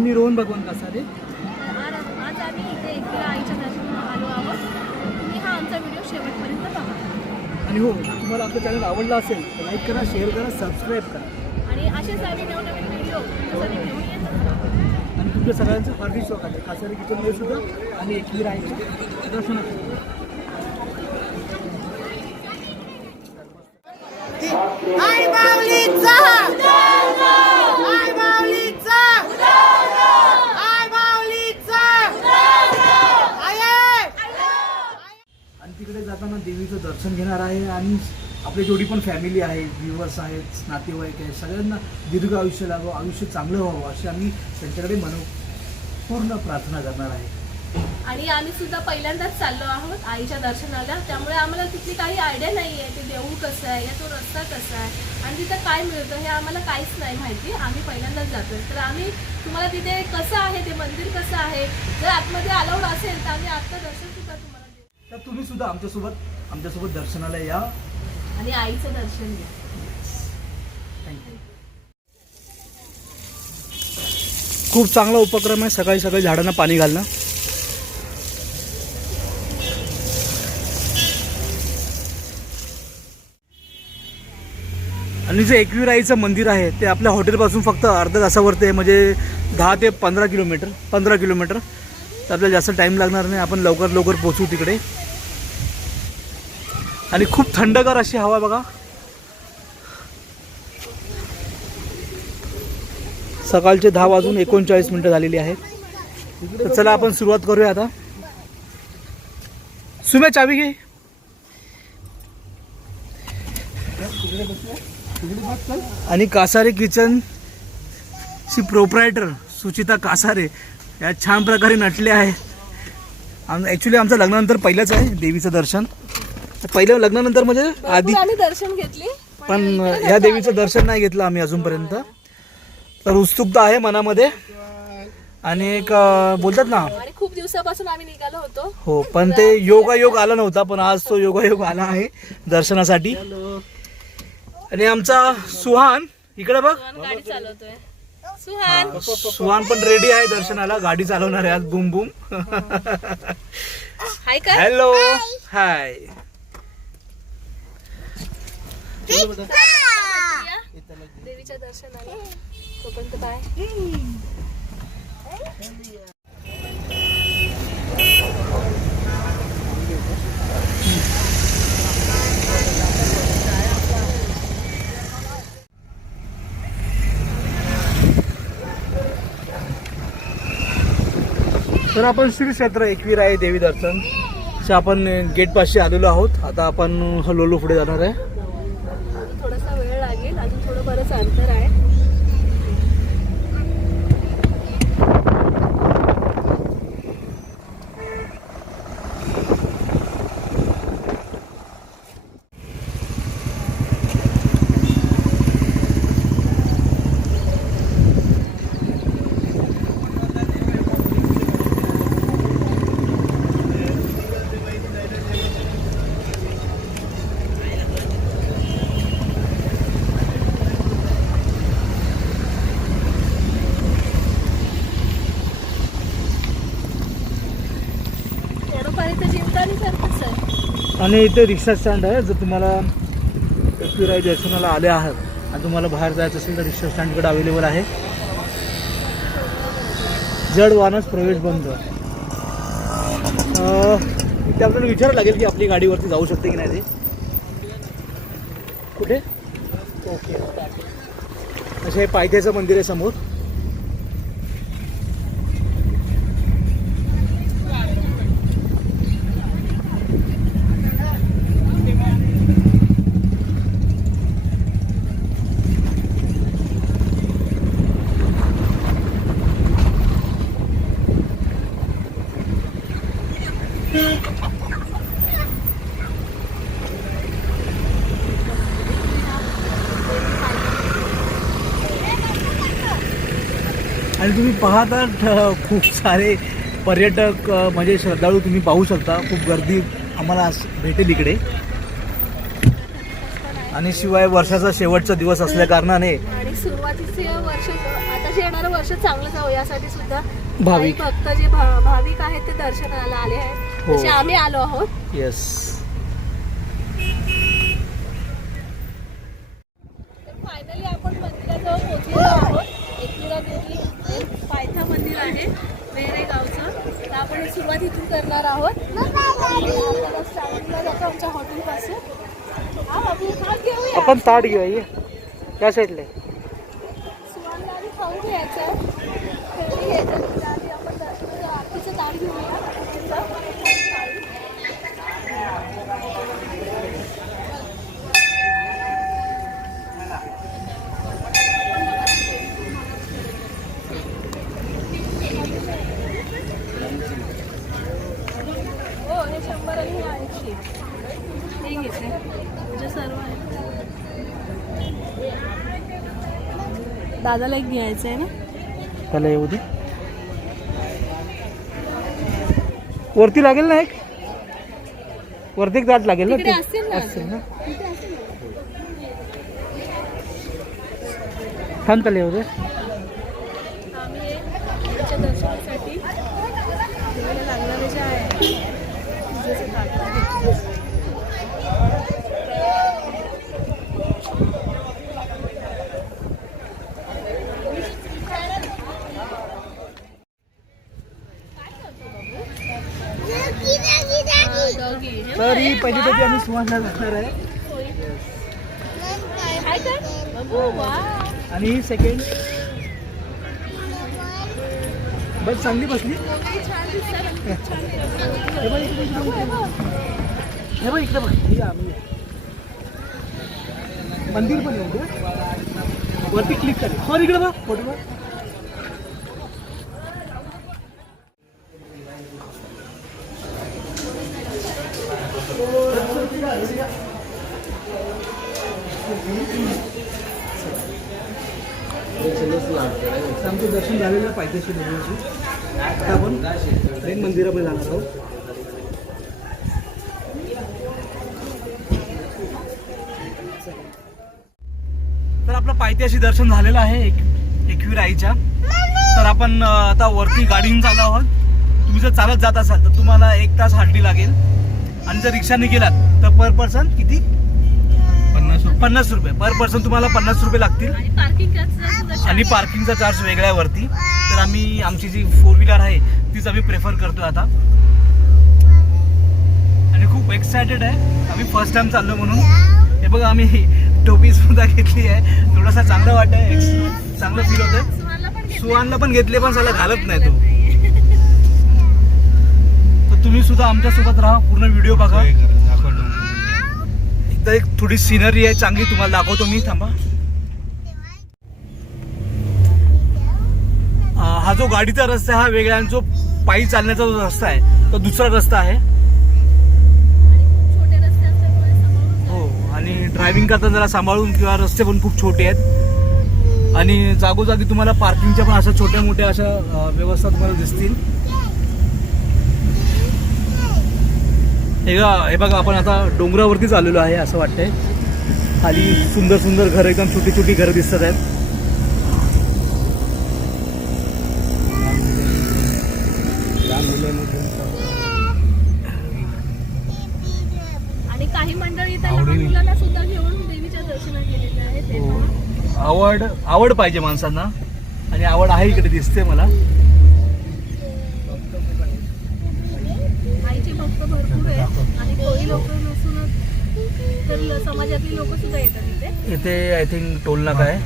मी रोहन भगवान कासारे. आज आम्ही इथे एकविरा आईच्या दर्शनाला आलो आहोत. तुम्ही हा आमचा व्हिडिओ शेवटपर्यंत पहा. आणि हो, तुम्हाला आपलं चॅनल आवडलं असेल तर लाईक करा, शेअर करा, सबस्क्राईब करा. आणि असेच आम्ही नवनवीन व्हिडिओ तुमच्यासाठी घेऊन येत असतो. आणि तुमच्या सगळ्यांचं हार्दिक स्वागत आहे कासारे किचनमध्ये सुद्धा आणि एकविरा आईच्या दर्शनात. आई माऊलीचा आई माऊलीचा आई माऊलीचा आणि तिकडे जाताना देवीचं दर्शन घेणार आहे आणि आपली जेवढी पण फॅमिली आहे, व्ह्युअर्स आहेत, नातेवाईक आहेत, सगळ्यांना दीर्घ आयुष्य लागावं, आयुष्य चांगलं व्हावं अशी आम्ही त्यांच्याकडे पूर्ण प्रार्थना करणार आहे. आणि आम्ही सुद्धा पहिल्यांदाच चाललो आहोत आईच्या दर्शनाला. त्यामुळे आम्हाला तिथली काही आयडिया नाही आहे. ते देऊळ कसं आहे या तो रस्ता कसा आहे आणि तिथं काय मिळतं हे आम्हाला काहीच नाही माहिती. आम्ही पहिल्यांदाच जातोय. तर आम्ही तुम्हाला तिथे कसं आहे, ते मंदिर कसं आहे, जर आतमध्ये अलाउड असेल तर आम्ही आत्ता दर्शन सुद्धा तुम्हाला देऊ. तर तुम्ही सुद्धा आमच्यासोबत दर्शनाला या आणि आईचं दर्शन घ्या. थँक्यू. खूप चांगला उपक्रम आहे सकाळी सकाळी झाडांना पाणी घालणं. आणि जे एकविरा आईचं मंदिर आहे ते आपल्या हॉटेलपासून फक्त अर्ध्या तासावरती आहे, म्हणजे 10 ते 15 किलोमीटर. तर आपल्याला जास्त टाईम लागणार नाही. आपण लवकर पोहोचू तिकडे. आणि खूप थंडगार अशी हवा बघा. सकाळचे 10:39 झालेली आहेत. तर चला आपण सुरुवात करूया आता. सुम्या चावी घे. आणि कासारे किचन ची प्रोप्रायटर सुचिता कासारे या छान प्रकारे नटले आहे. ॲक्च्युली आमचं लग्नानंतर पहिलंच आहे देवीचं दर्शन. पहिलं लग्नानंतर म्हणजे आधी आम्ही दर्शन घेतली पण ह्या देवीचं दर्शन नाही घेतलं आम्ही अजूनपर्यंत. तर उत्सुकता आहे मनामध्ये. आणि एक बोलतात ना, आणि खूप दिवसापासून आम्ही निघालो होतो. हो, पण ते योगायोग आला नव्हता, पण आज तो योगायोग आला आहे दर्शनासाठी. आणि आमचा सुहान इकडे बघ, गाडी चालवतोय. सुहान पण रेडी आहे दर्शनाला. गाडी चालवणार आहे आज. बुम बुम. हाय काय. हॅलो, हाय. देवीच्या दर्शनाला तोपर्यंत बाय. तर आपण श्री क्षेत्र एकविरा आई देवी दर्शन आपण गेट पाशी आलेलो आहोत. आता आपण हळूहळू पुढे जाणार आहे. थोडासा वेळ लागेल. अजून थोडं बरंच अंतर आहे. आणि इथे रिक्षा स्टँड आहे. जर तुम्हाला एकविरा आई दर्शनाला आले आहात आणि तुम्हाला बाहेर जायचं असेल तर रिक्षा स्टँड इकडे अवेलेबल आहे. जड वाहनास प्रवेश बंद. इथे आपल्याला विचारावं लागेल की आपली गाडीवरती जाऊ शकते की नाही ते. कुठे? ओके. असं हे पायथ्याचं मंदिर आहे समोर. आणि तुम्ही पाहता खूप सारे पर्यटक म्हणजे श्रद्धाळू तुम्ही पाहू शकता. खूप गर्दी आम्हाला भेटेल इकडे. आणि शिवाय वर्षाचा शेवटचा दिवस असल्या कारणाने आणि सुरुवात सुरुवातीचे वर्ष आताचे येणारं वर्ष चांगलं जावं यासाठी सुद्धा भाविक. काही भक्त जे भाविक आहेत ते दर्शनाला आले आहेत. हो. तसे आम्ही आलो आहोत. येस. फायनली आपण मंदिराजवळ पोहोचलेलो आहोत. एकविरा देवी हे पायथा मंदिर आहे वेरे गावचं. तर आपण सुरुवात इथून करणार आहोत. आपल्याला स्टार्टिंगला जातो आमच्या हॉटेलपासून. आपण ताट घेऊया या साईडला. सुवानला आधी खाऊन घ्यायचं आहे. खेळणी घ्यायचं. त्याच्या आधी आपण दर्शनाचं आरतीचं ताट घेऊया. हो हे 100 आणि हे 80. हे घेतले तुझे सर्व आहे. दादाला एक घ्यायचं आहे ना. त्याला येऊ दे. वरती लागेल ना एक. वरती एक दाट लागेल ना. तिकडे ते असतील ना. असेल ना. तिथे असेल ना. थांब त्याला येऊ दे. आम्ही तुमच्या दर्शनासाठी देवाला लागणारे जे आहे पूजेचं ताट घेतलं. तर ही पहिली टोपी आम्ही सुहासला घालणार आहे. हाय का बाबू. वा आणि ही सेकंड बस चांगली बसली. छान दिसतात. छान हे बघ इकडे हे बघ इकडे बघ. ही आम्ही मंदिर पण येऊ दे. वरती क्लिक कर. सॉरी इकडे बघ फोटो बघ. आमचं दर्शन झालेलं पायथ्याशी देवाची. आता आपण ट्रेन मंदिरामध्ये जाणार आहोत. तर आपलं पायथ्याशी दर्शन झालेलं आहे एकविरा आईच्या. तर आपण आता वरती गाडीने चाललो आहोत. तुम्ही जर चालत जात असाल तर तुम्हाला 1 तास हार्डली लागेल. आणि जर रिक्षाने गेलात तर पर पर्सन किती 50 रुपये पर पर्सन तुम्हाला 50 रुपये लागतील. आणि पार्किंग चार्ज आणि पार्किंगचा चार्ज वेगळा आहे वरती. तर आम्ही आमची जी 4 व्हीलर आहे तीच आम्ही प्रेफर करतो आता. आणि खूप एक्सायटेड आहे. आम्ही फर्स्ट टाइम चाललो म्हणून. हे बघा आम्ही टोपी सुद्धा घेतली आहे. थोडासा चांगलं वाटतंय. चांगलं फील होतं. सुहानला पण घेतले पण त्याला घालत नाही तो. तर तुम्ही सुद्धा आमच्यासोबत राहा. पूर्ण व्हिडिओ बघा. एकदा एक थोडी सिनरी आहे चांगली तुम्हाला दाखवतो मी. थांबा. हा जो गाडीचा रस्ता आहे हा वेगळा आणि जो पायी चालण्याचा जो रस्ता आहे तो दुसरा रस्ता आहे. छोटे रस्ते असल्यामुळे सांभाळून जा. हो. आणि ड्रायव्हिंग करताना जरा सांभाळून. किंवा रस्ते पण खूप छोटे आहेत. आणि जागोजागी तुम्हाला पार्किंगच्या पण अशा छोट्या मोठ्या अशा व्यवस्था तुम्हाला दिसतील. हे बघा आपण आता डोंगरावरतीच आलेलो आहे असं वाटतंय. खाली सुंदर सुंदर घरं एकदम छोटी छोटी घरं दिसत आहेत. आणि काही मंडळी तर लहान मुलांना सुद्धा घेऊन देवीच्या दर्शनात गेलेले आहेत. ते पहा. आवड पाहिजे माणसांना. आणि आवड आहे इकडे दिसते मला. आईचे भक्त भरपूर आहेत. आणि कोळी लोक नसूनच तर समाजातली लोक सुद्धा येतात इथे. इथे आय थिंक टोल नाका आहे.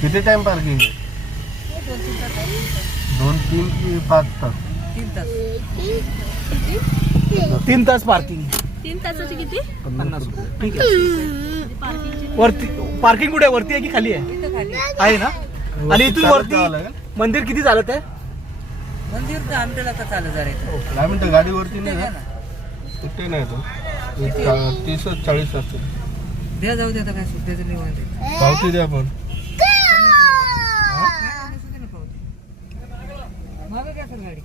किती टाइम पार्किंग? 2-3 की 5 तास? 3 तास पार्किंग. 3 तासाची किती? 50 रुपये. ठीक आहे. पार्किंगची वरती पार्किंग कुठे आहे? वरती आहे की खाली आहे ना? आणि इथून वरती मंदिर किती चालत आहे? मंदिर तर आमच्याला आता चालू झालं. काय म्हणतं गाडीवरती नाही ना? कुठे नाही तो 30-40 असतो. द्या जाऊ दे आता काय सुट्ट्याचं नाही म्हणते. पावती द्या पण. मागे काय सर गाडी?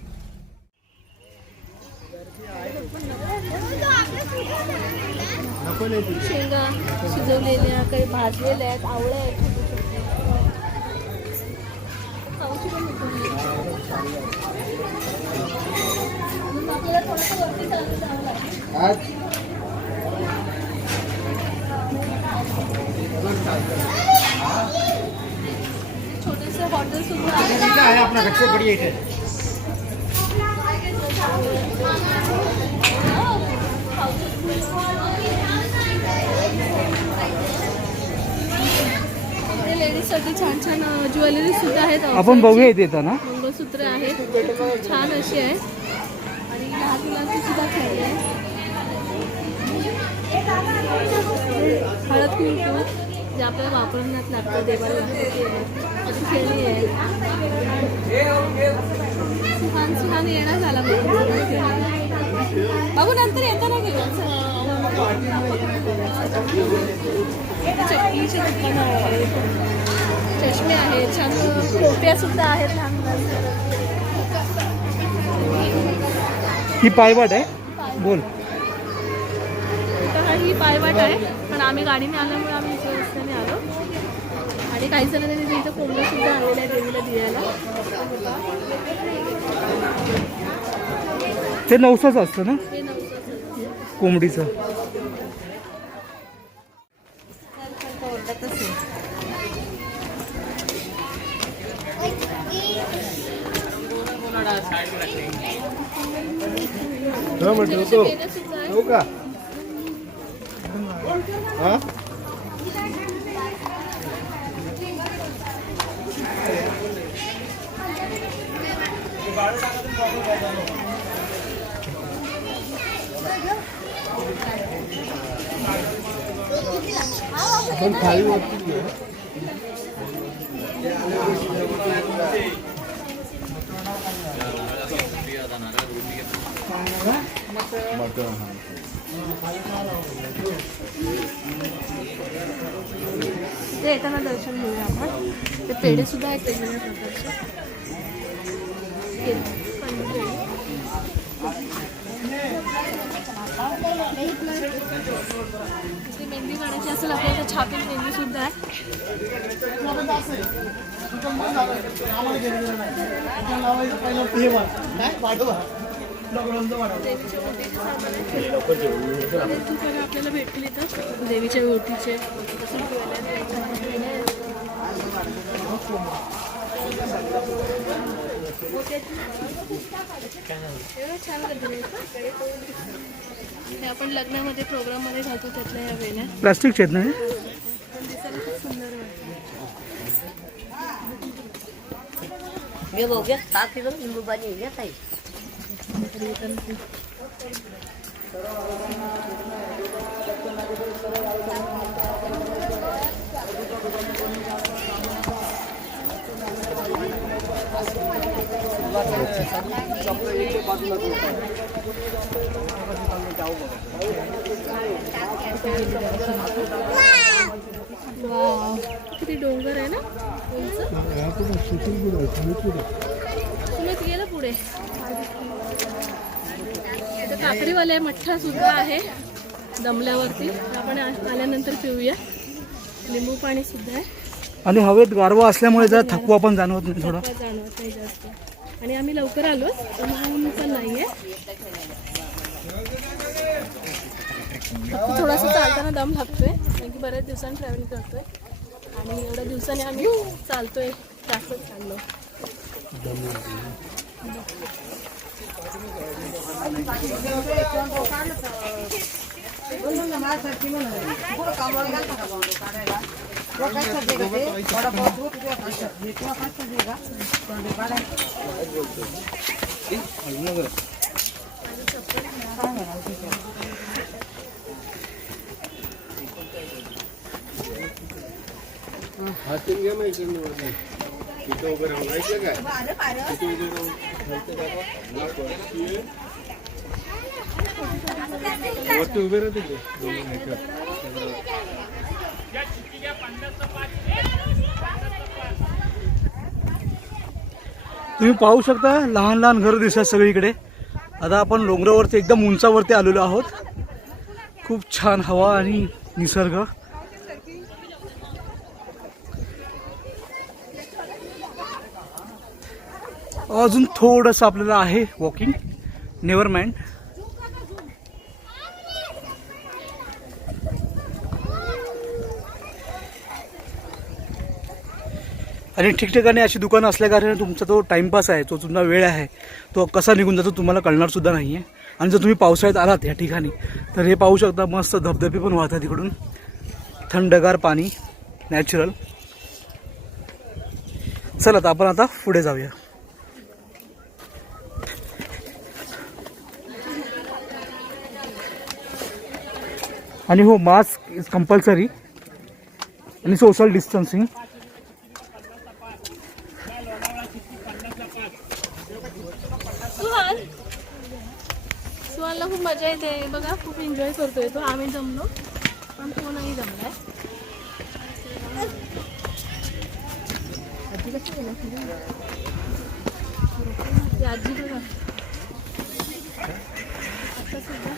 शेंगा शिजवलेल्या, काही भाजलेल्या आहेत, आवळ्या आहेत छोटे छोटे. खाऊची पण मिळते. अजून आपल्याला थोडंसं वरती चालत जावं लागेल. छोटेसे हॉटेल सुद्धा आहे. लेडीजसाठी छान छान ज्वेलरी सुद्धा आहेत. आपण बघूया इथे येताना. मंगळसूत्र आहेत छान अशी आहे आणि लहान मुलांची सुद्धा खेळणी आहे. हळद कुंकू जे आपल्याला वापरण्यात लागतं देवाला लागतं अशी खेळणी आहे. सुहान येणार झाला बाबू नंतर येताना घेऊया. चटणीची दुकानं आहेत, चष्मे आहेत, छान टोप्या सुद्धा आहेत लहान मुलांसाठी. ही पायवाट आहे बोल. तर ही पायवाट आहे पण आम्ही गाडीने आल्यामुळे आम्ही इथे रस्त्याने आलो. आणि काही जणांनी इथं कोंबडं सुद्धा आणलेलं आहे देवीला दियाला. ते नवसाचं असतं ना हे नवसाचं कोंबडीचं. ठेवतो पेनं सुद्धा आहे. ठेवू का हा आपण खाली वरती घेऊ. ते येताना दर्शन घेऊया आपण. ते पेढे सुद्धा आहेत वेगवेगळ्या प्रकारचे. ती मेहंदी काढायची असेल आपल्याला तर छापील मेहंदी सुद्धा आहे. देवीच्या ओटीचे सामान आहे. बरेच दुकानं आपल्याला भेटतील इथं देवीच्या ओटीचे. एवढं छान करते. हे आपण लग्नामध्ये प्रोग्राममध्ये घालतो त्यातल्या ह्या वेण्या. प्लास्टिकचे आहेत ना हे? पण दिसायला खूप सुंदर वाटतं. घे भाऊ घे 7 किलो लिंबू पाणी घे ताई. वाव किती डोंगर आहे ना उंच. सुमित गेलं पुढे. इथं काकडीवाले मठ्ठा सुद्धा आहे दमल्यावरती. आपण आल्यानंतर पिऊया. लिंबू पाणी सुद्धा आहे. आणि हवेत गारवा असल्यामुळे जरा थकवा पण जाणवत नाही थोडा. थकवा जाणवत नाही जास्त. आणि आम्ही लवकर आलो ऊन पण नाहीये. फक्त थोडासा चालताना दम लागतोय कारण की बऱ्याच दिवसांनी ट्रॅव्हलिंग करतोय आणि एवढ्या दिवसांनी आम्ही चालतोय जास्तच चाललो. हातीन घ्या माहिती तिथं उभं राहून ऐकलं काय तिथे उभं राहून वरती उभे राहते ते. तुम्ही पाहू शकता लहान लहान घरं दिसतात सगळीकडे. आता आपण डोंगरावरती एकदम उंचावरती आलेलो आहोत. खूप छान हवा आणि निसर्ग. अजून थोडंसं आपल्याला आहे वॉकिंग. Never mind. आणि ठिकठिकाणी अशी दुकानं असल्याकारणे तुमचा तो टाईमपास आहे, तो तुमचा वेळ आहे, तो कसा निघून जातो तुम्हाला कळणारसुद्धा नाही आहे. आणि जर तुम्ही पावसाळ्यात आलात या ठिकाणी तर हे पाहू शकता, मस्त धबधबे पण वाहतात तिकडून, थंडगार पाणी, नॅचरल. चला तर आपण आता पुढे जाऊया. आणि हो, मास्क इज कंपल्सरी आणि सोशल डिस्टन्सिंग. सुहानला खूप मजा येते बघा, खूप एन्जॉय करतोय तो. आम्ही जमलो पण तो नाही जमलाय. ती आजी बघा आता सुद्धा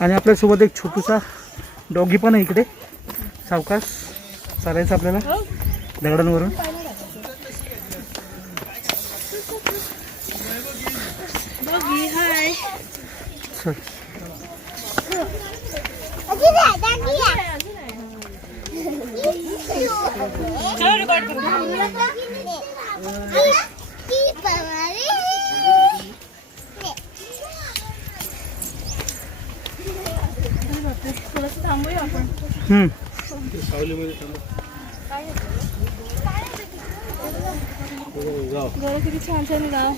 आणि आपल्यासोबत एक छोटूसा डॉगी पण आहे इकडे. सावकाश चालायचं आपल्याला दगडांवरून. डॉगी हाय. चल. थोडंसं थांबूया आपण. सावलीमध्ये थांबा. बरं किती छान छान गाव.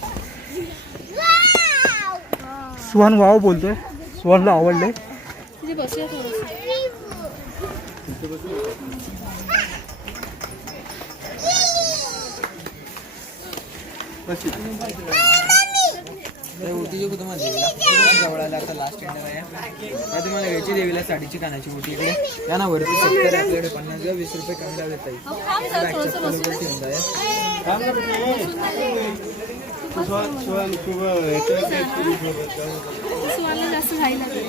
सुहान वाव बोलतोय. सुहानला आवडले. तिथे बसूया थोडंसं. ओटीची कुठं जवळ आला आता लास्ट एंड आहे. तुम्हाला घ्यायची देवीला साडीची कानाची ओटी इकडे या ना वरती 70 आपल्याकडे 50 किंवा 20 रुपये कमी लावले ताई. थोडंसं बसूया. सुहानला जास्त घाई लागेल.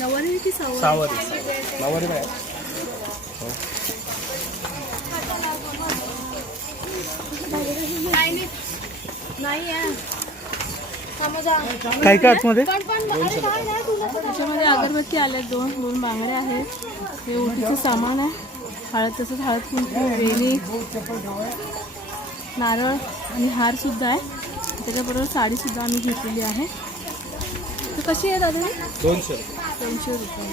नवरी की नवरी बाय. नाही आहे. काय काय आतमध्ये? त्याच्यामध्ये अगरबत्ती आल्या, दोन बांगड्या आहेत. हे ओटीचं सामान आहे. हळद, तसंच हळद कुंकू, वेणी, नारळ आणि हार सुद्धा आहे. त्याच्याबरोबर साडी सुद्धा आम्ही घेतलेली आहे. तर कशी आहे दादा? 200 रुपये.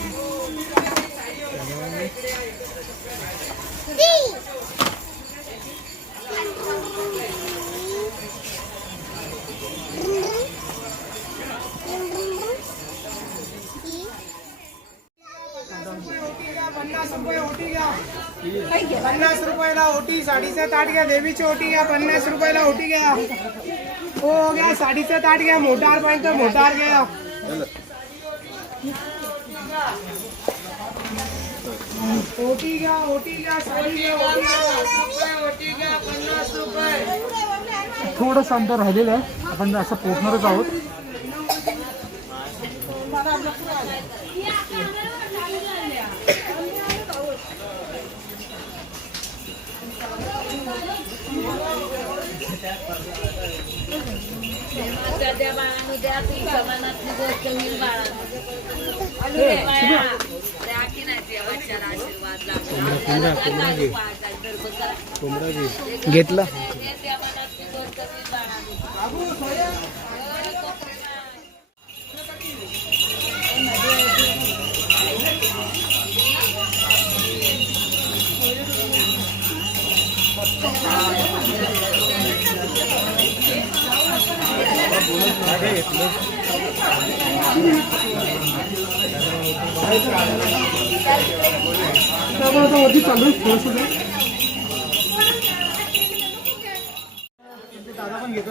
पन्नास रुपयाला ओटी, साडीचं ताट घ्या. देवीची ओटी घ्या, 50 रुपयाला ओटी घ्या. हो घ्या, साडीचं ताट घ्या. मोटार पाहिजे तर मोटार घ्या. ओटी घ्या, ओटी घ्या, साडी घ्या, ओटी घ्या. 50 रुपये ओटी घ्या, 50 रुपये. थोडंसं अंतर राहिलेलं आहे. आपण असं पोहोचणारच आहोत. घेतला. वरती चालू आहे थोडंसं. छान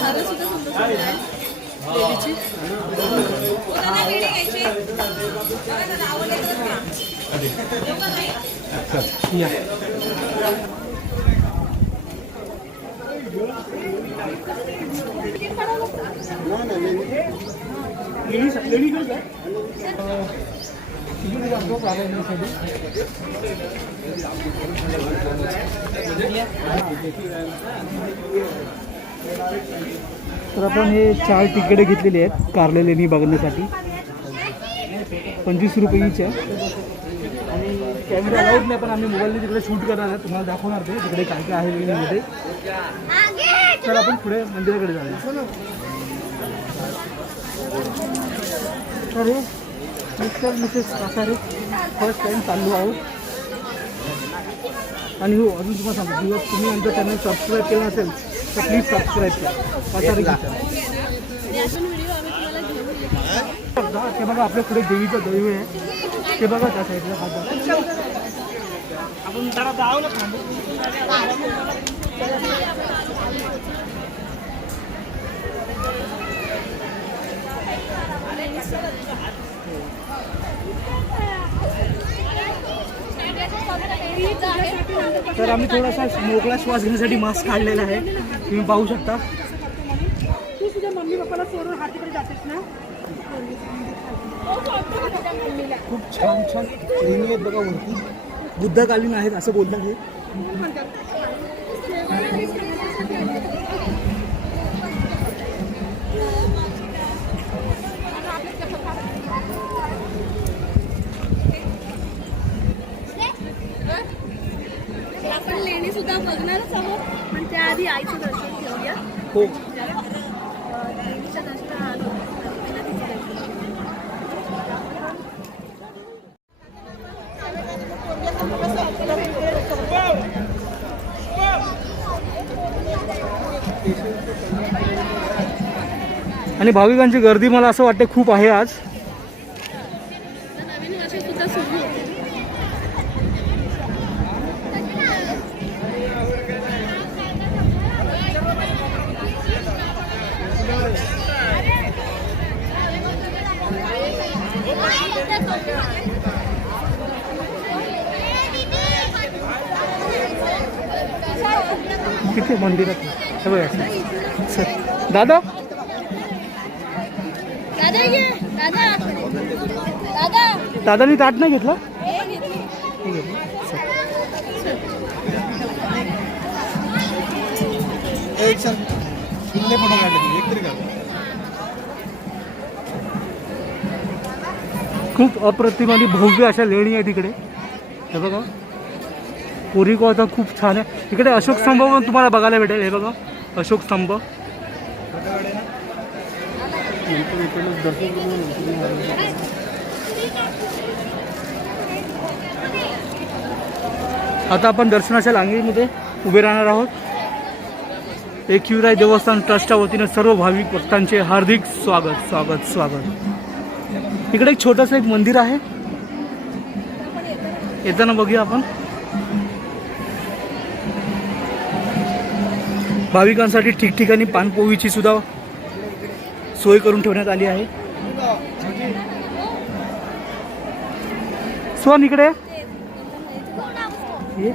हार सुद्धा सुंदर सुंदर आहे देवीची. तर आपण हे 4 तिकडे घेतलेले आहेत कारले लेणी बघण्यासाठी. 25 रुपये each आहे. आणि कॅमेरा अलाउड नाही, पण आम्ही मोबाईलने तिकडे शूट करणार आहे, तुम्हाला दाखवणार ते तिकडे काय काय आहे लेणीमध्ये. तर आपण पुढे मंदिराकडे जाऊया. तर हे mister Mrs Kasare first time चाललो आहोत. आणि हो अजून तुम्हाला सांगतो, जर तुम्ही आमचं चॅनल सबस्क्राईब केलं नसेल तर प्लीज सबस्क्राईब करा. कासारे अजून व्हिडिओ आम्ही तुम्हाला घेऊन येतो. ते बघा आपल्या पुढे देवीचं दैव आहे, ते बघा त्या साईडला खातं. आपण जरा जाऊ ना. तर आम्ही थोडासा मोकळा श्वास घेण्यासाठी मास्क काढलेला आहे, तुम्ही पाहू शकता. तू तुझ्या मम्मी पप्पाला सोडून हातीकडे जातेस ना. खूप छान छान लेणी आहेत बघा वरती, बुद्धकालीन आहेत असं बोलतात हे. आपण लेणी सुद्धा बघणारच आहोत, पण त्याआधी आईचं दर्शन घेऊया. हो देवीच्या दर्शनाला आलो पहिला तिचं दर्शन. आणि भाविकांची गर्दी मला असं वाटतं खूप आहे आज. तर नवीन वर्ष सुद्धा सुरू होते. किती मंदिरात हे बघा. सर दादा दादा ये दादा दादा दादानी ताट नाही घेतला. हे घेतली. हे घेतलं. खूप अप्रतिम आणि भव्य अशा लेणी आहे तिकडे. हे बघा कोरिको आता खूप छान आहे. इकडे अशोक स्तंभ पण तुम्हाला बघायला भेटेल. हे बघा अशोक स्तंभ. आता आपण दर्शनाच्या रांगेमध्ये उभे राहणार आहोत. एकविराय देवस्थान ट्रस्टच्या वतीने सर्व भाविक भक्तांचे हार्दिक स्वागत स्वागत स्वागत. इकडे एक छोटंसं एक मंदिर आहे, येताना बघूया आपण. भाविकांसाठी ठिकठिकाणी पानपोळीची सुद्धा सोय करून ठेवण्यात आली आहे. सोन इकडे ये.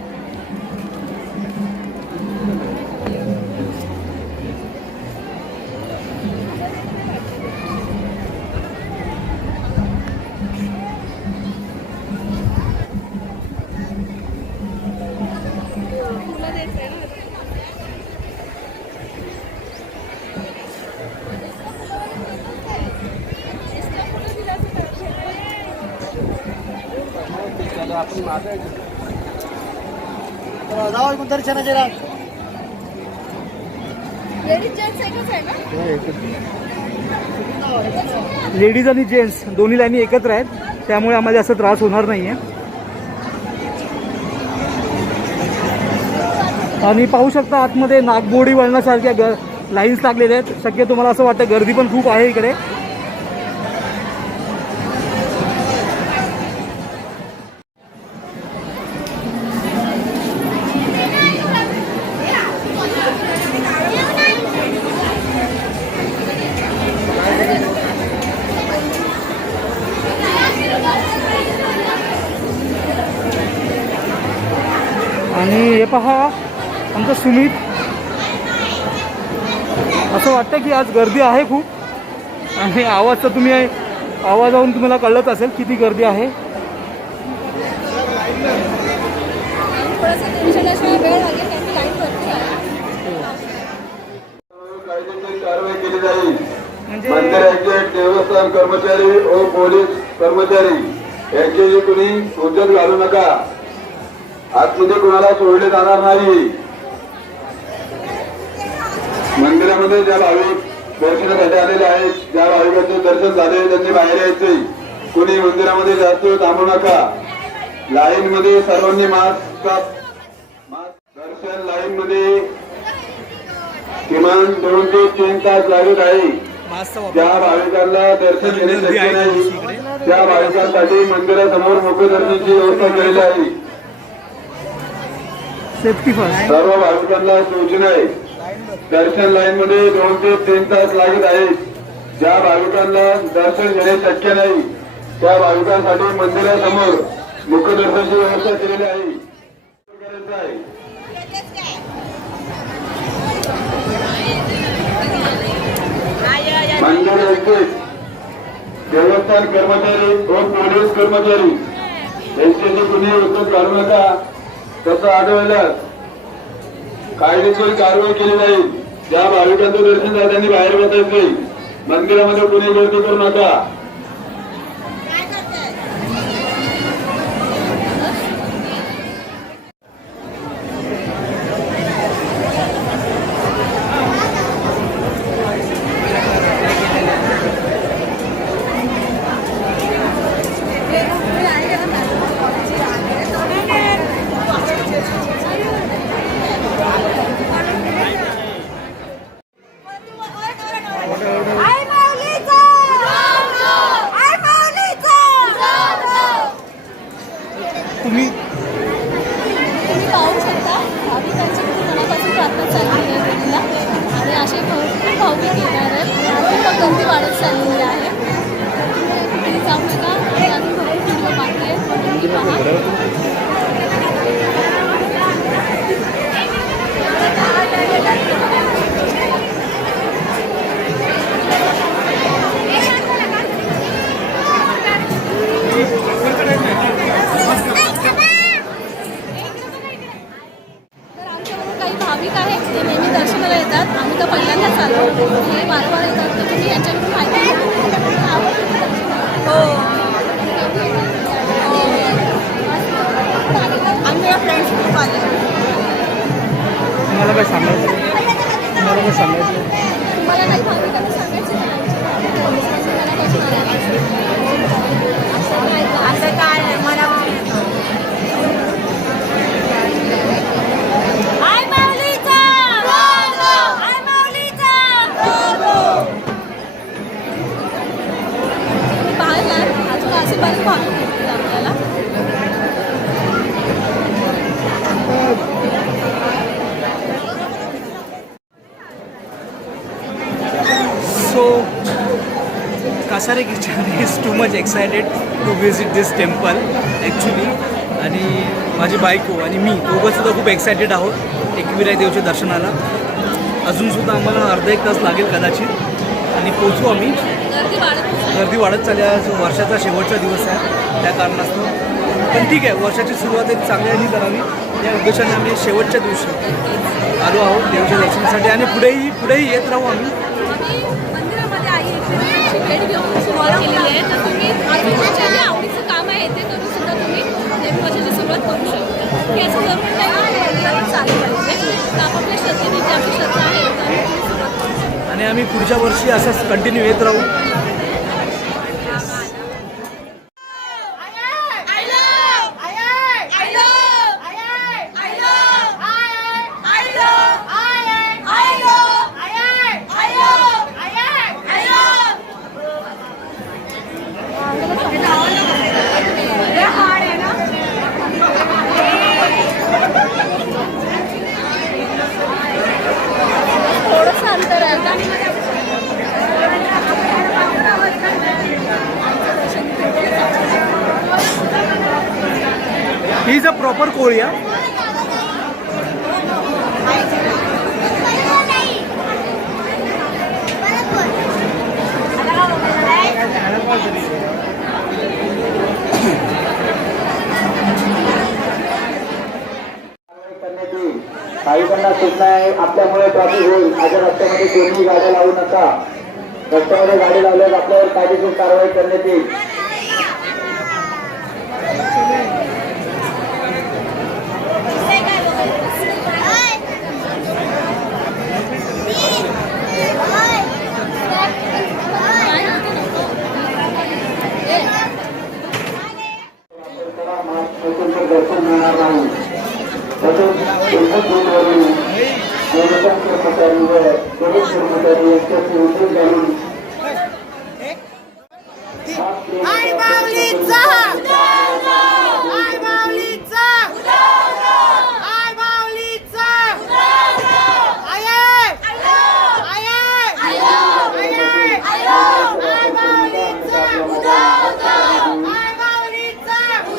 दर्शनाचे राग लेडीज आणि जेंट्स दोन्ही लाईनी एकत्र आहेत, त्यामुळे आम्हाला जास्त त्रास होणार नाही आहे. आणि पाहू शकता आतमध्ये नागबोडी वळणासारख्या लाईन्स लागलेल्या आहेत. शक्य तुम्हाला असं वाटतं गर्दी पण खूप आहे इकडे. पहा आमचं सुमित. असं वाटतं की आज गर्दी आहे खूप आणि आवाजावरून तुम्हाला कळत असेल किती गर्दी आहे. थोडंसं टेन्शन असल्यामुळे वेळ लागेल कारण की लाईन भरपूर आहे. कायदेशीर कारवाई केली जाईल. म्हणजे मंदिराचे देवस्थान कर्मचारी व पोलीस कर्मचारी यांच्याशी कुणी सोबत घालू नका. आतमध्ये कुणाला सोडले जाणार नाही. मंदिरामध्ये ज्या भाविक दर्शनासाठी आलेले आहेत, ज्या भाविकांचे दर्शन झाले त्यांनी बाहेर यायचे. कुणी मंदिरामध्ये जास्त वेळ थांबू नका. लाईन मध्ये सर्वांनी मास्क दर्शन लाईन मध्ये किमान 2 ते 3 तास लागत आहे. ज्या भाविकांना दर्शन घेणे शक्य नाही त्या भाविकांसाठी मंदिरासमोर मोकळे दर्शनाची व्यवस्था केलेली आहे. Safety first. सर्व भाविकांना सूचना आहे. दर्शन लाईन मध्ये 2 ते 3 तास लागत आहेत. ज्या भाविकांना दर्शन घेणे शक्य नाही त्या भाविकांसाठी मंदिरासमोर मुख्य दर्शनाची व्यवस्था केलेली आहे. मंदिर एक्झिट देवस्थान कर्मचारी व पोलीस कर्मचारी यांच्याशी कुणी उत्तर घालू नका. तसं आढळल्यास कायदेशीर कारवाई केली जाईल. ज्या भाविकांचं दर्शन झालं त्यांनी बाहेर बसायचे. मंदिरामध्ये कुणी गर्दी करू नका. तुम्ही तुम्ही पाहू शकता भाविकांची किती मनापासून प्रार्थना चाललेली आहे देवीला आणि असे भरपूर भाविक येणार आहेत. खूप गर्दी वाढत चाललेली आहे. कुठेही जाऊ नका आणि अजून भरपूर व्हिडिओ बाकी आहेत तुम्ही पहा. तर आमच्याबरोबर काही भाविक आहेत ते नेहमी दर्शनाला येतात. आम्ही तर पहिल्यांदाच आलो. हे वारंवार येतात तर तुम्ही यांच्याकडून माहिती घ्या. हो आम्ही फ्रेंड्स खूप आले. तुम्हाला काय सांगायचं मला नाही भाविकांना सांगायचं असं काय मला अजून असे बरेच भाविक भेटतील आपल्याला. So, Kasare Kitchen is too much excited to visit this temple actually. आणि माझी बायको आणि मी दोघंसुद्धा खूप एक्सायटेड आहोत एकविरा देवच्या दर्शनाला. अजूनसुद्धा आम्हाला अर्धा एक तास लागेल कदाचित आणि पोचू आम्ही. गर्दी वाढत चालली आहे. आज वर्षाचा शेवटचा दिवस आहे त्या कारणास्तव. पण ठीक आहे, वर्षाची सुरुवात एक चांगल्याने करावी या उद्देशाने आम्ही शेवटच्या दिवशी आलो आहोत देवच्या दर्शनासाठी आणि पुढेही येत राहू आम्ही. मंदिरामध्ये आई एकविराची भेट घेऊन सुरुवात केलेली आहे. तर तुम्ही अजून तुमच्या जे आवडीचं काम आहे ते करून सुद्धा तुम्ही नवीन वर्षाची सुरुवात करू शकता. की असं जरूर नाही मंदिरात चालू पाहिजे. तर आपापल्या श्रद्धेने जी आपली श्रद्धा आहे त्याने तुम्ही सुरुवात करू शकता. आणि आम्ही पुढच्या वर्षी असंच कंटिन्यू येत राहू. थोडंसं अंतर आहे आता. ही इज अ प्रॉपर कोळी. सूचना आहे, आपल्यामुळे ट्रॅफिक होईल. अशा रस्त्यामध्ये कोणीही गाड्या लावू नका. रस्त्यामध्ये गाडी लावल्यास आपल्यावर कायदेशीर कारवाई करण्यात येईल. दर्शन मिळणार नाही. तसेच एकच रोडवरील निवडणूक कर्मचारी व पोलीस कर्मचारी यांच्याची उठून घालून आई माऊलीचा आई माऊलीचा आई माऊलीचा आये आये आये आई माऊलीचा आई माऊलीचा आये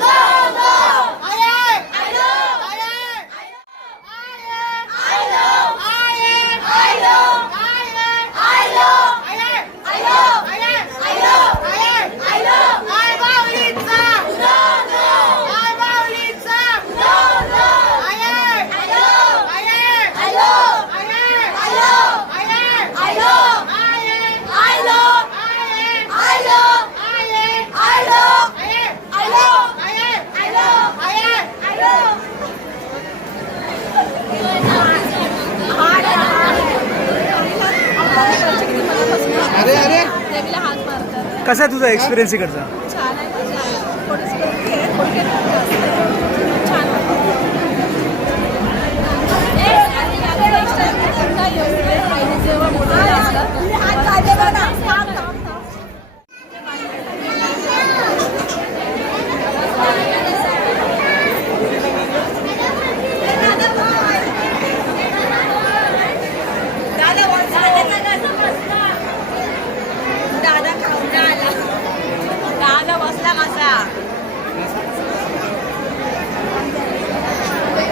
देवीला हात मारतात. कसा आहे तुझा एक्सपिरियन्स इकडचा? छान आहे, मजा आहे. थोडीशी गर्दी आहे, थोडक्यात गर्दी असते. छान वाटतं. आणि आता next time मी पुन्हा येऊ. आणि जेव्हा मोठं असलं दादा बसला कसा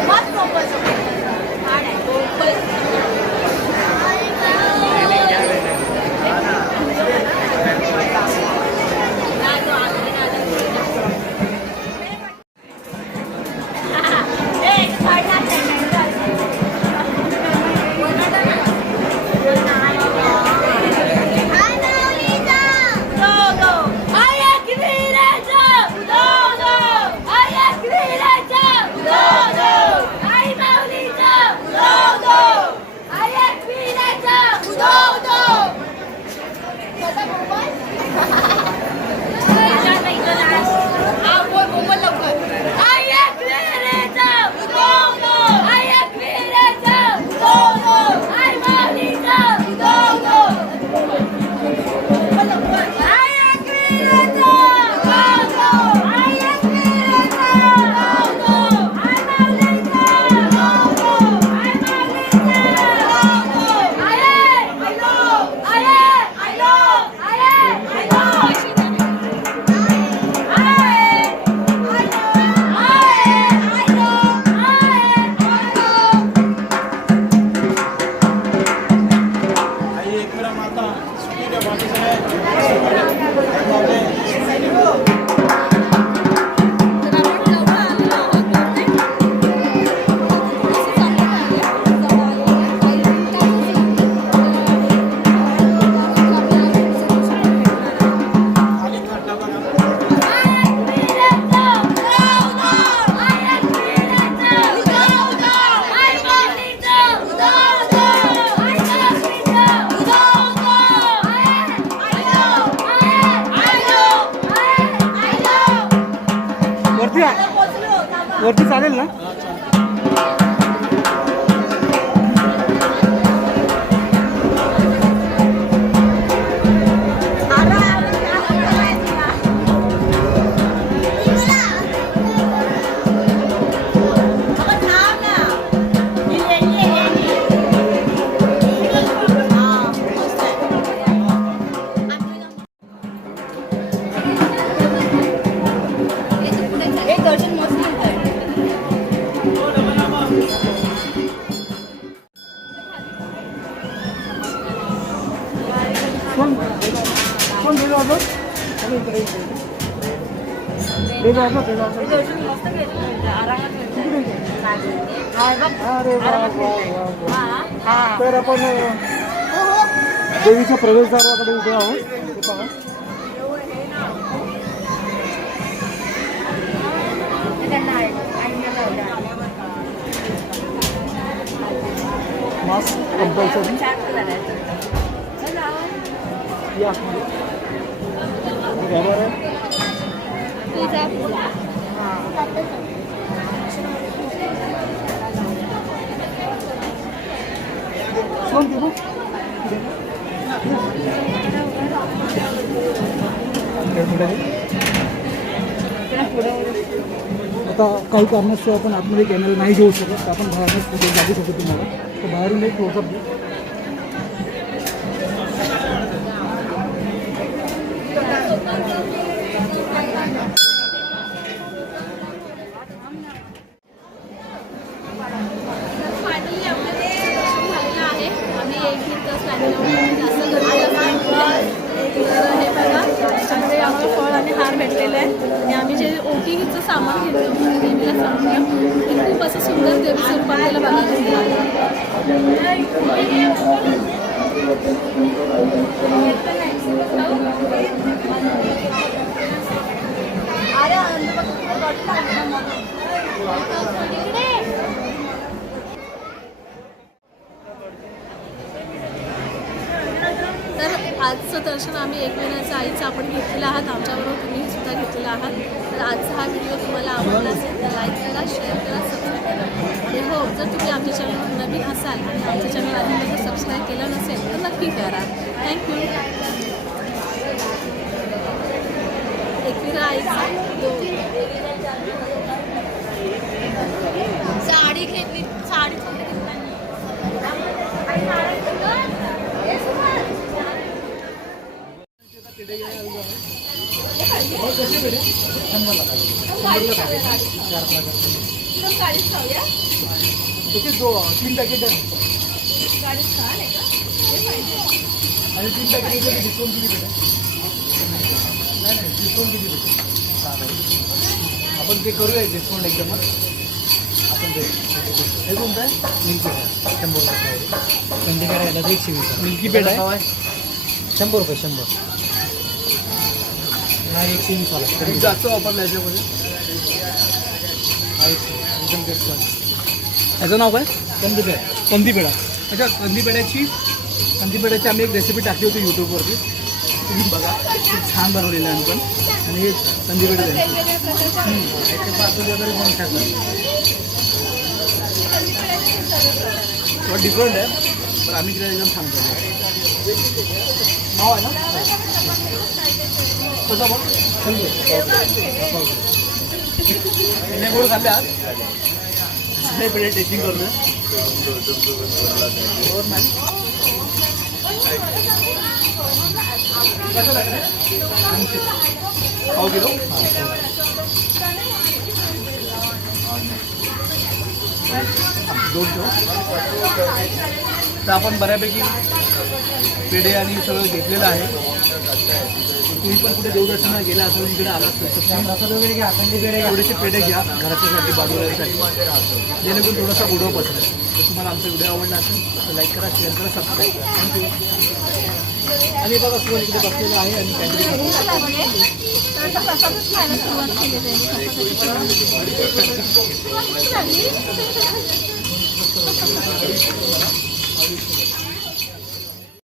मस्त वरती चालेल ना? दर्शन मस्त होत आहे. कोण दिलं होतं? दर्शन मस्त घेतलं, आरामात अरे वा वा वा वा. तर आपण देवीच्या प्रवेशद्वाराकडे उभे आहोत. हे पहा. मास्क कंपल्सरी या बरोबर आहे. सोन देऊ आता काही कारणास्तव आपण आतमध्ये कॅमेरा नाही घेऊ शकत, तर आपण बाहेरच कुठे दाखवू शकतो तुम्हाला. तर बाहेरून एक क्लोजअप घेऊ. फायनली आपलं दर्शन झालेलं आहे. आम्ही 1-1 तास लागले जास्त गर्दी असल्यामुळे हे बघा त्याच्यामध्ये आम्हाला फळ आणि हार भेटलेले आहे. आणि आम्ही जे ओटीचं सामान घेतलं देवीला समजलं ते खूप असं सुंदर देवीचं रूप आपल्याला बघायला तर आजचं दर्शन आम्ही एकमेकांचं आईचं आपण घेतलेलं आहात. आमच्याबरोबर तुम्ही सुद्धा घेतलेला आहात. तर आजचा हा व्हिडिओ तुम्हाला आवडला असेल तर लाईक करा, शेअर करा, सबस्क्राईब करा. आणि हो, जर तुम्ही आमच्या चॅनलवर नवीन असाल आणि आमच्या चॅनल आधी जर सबस्क्राईब केलं नसेल तर नक्की करा. थँक्यू. एकविरा आईचा साडी घेतली साडी गाडीच खाऊया. त्याचे 3 पॅकेट आहे गाडीच छान आहे का? हे पाहिजे. आणि 3 पॅकेट डिस्काउंट किती भेटेल? नाही डिस्काउंट किती भेटेल? आपण ते करूया डिस्काउंट एकदमच. आपण ते हे कोणतं आहे? मिल्की पेढा 100 रुपये. कंदी पेढा याला 120. मिल्की पेढा आहे 100 रुपये 100. नाही 120 वाला. खूप जास्त वापरलं याच्यामध्ये. एकदम बेस्ट वाला. याचं नाव काय? कंदी पेढा. कंदी पेढा. अच्छा, कंदी पेढ्याची आम्ही एक रेसिपी टाकली होती यूट्यूबवरती. तुम्ही बघा, खूप छान बनवलेलं आहे आपण. आणि हे कंदी पेढे याचे पार्सल वगैरे पण टाकलं. थोडं डिफरंट आहे पण आम्ही तिला एकदम सांगतो. नाव आहे ना कसं बघ गोड खाल्ले आज नाही पेढे टेस्टिंग करतो. कसं लागलं? 1 किलो. दोन किलो. तर आपण बऱ्यापैकी पेढे आणि सगळं घेतलेलं आहे. तुम्ही पण कुठे देवदर्शनाला गेला असेल तिकडे आला असेल वगैरे घ्या. थोडेसे पेढे घ्या घराच्यासाठी बाजूसाठी, जेणेकरून थोडासा गोडवा पसरेल. तर तुम्हाला आमचा व्हिडिओ आवडला असेल तर लाईक करा, शेअर करा, सबस्क्राईब करा. थँक्यू. आणि बघा सुरू इकडे बसलेलं आहे आणि काहीतरी तर प्रसादच खायला सुरुवात केलेली आहे.